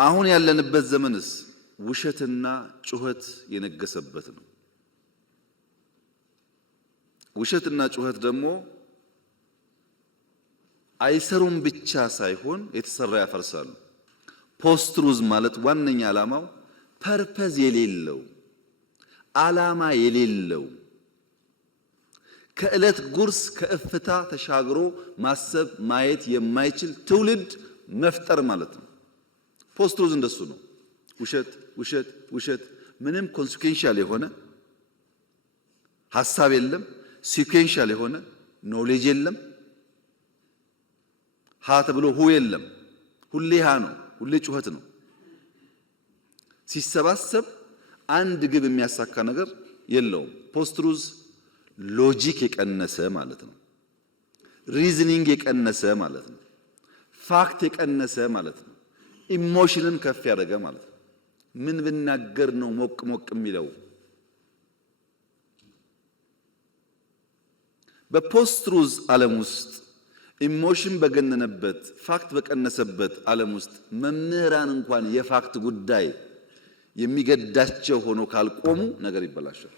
አሁን ያለንበት ዘመንስ ውሸትና ጩኸት የነገሰበት ነው። ውሸትና ጩኸት ደግሞ አይሰሩም ብቻ ሳይሆን የተሰራ ያፈርሳሉ። ፖስት ትሩዝ ማለት ዋነኛ ዓላማው ፐርፐዝ የሌለው ዓላማ የሌለው ከዕለት ጉርስ ከእፍታ ተሻግሮ ማሰብ ማየት የማይችል ትውልድ መፍጠር ማለት ነው። ፖስት ትሩዝ እንደሱ ነው። ውሸት ውሸት ውሸት፣ ምንም ኮንሲኩዌንሻል የሆነ ሐሳብ የለም፣ ሲኩዌንሻል የሆነ ኖሌጅ የለም፣ ሀ ተብሎ ሁ የለም። ሁሌ ሀ ነው፣ ሁሌ ጩኸት ነው። ሲሰባሰብ አንድ ግብ የሚያሳካ ነገር የለውም። ፖስት ትሩዝ ሎጂክ የቀነሰ ማለት ነው። ሪዝኒንግ የቀነሰ ማለት ነው። ፋክት የቀነሰ ማለት ነው። ኢሞሽንን ከፍ ያደረገ ማለት ነው። ምን ብናገር ነው ሞቅ ሞቅ የሚለው? በፖስት ትሩዝ ዓለም ውስጥ ኢሞሽን በገነነበት ፋክት በቀነሰበት ዓለም ውስጥ መምህራን እንኳን የፋክት ጉዳይ የሚገዳቸው ሆኖ ካልቆሙ ነገር ይበላሻል።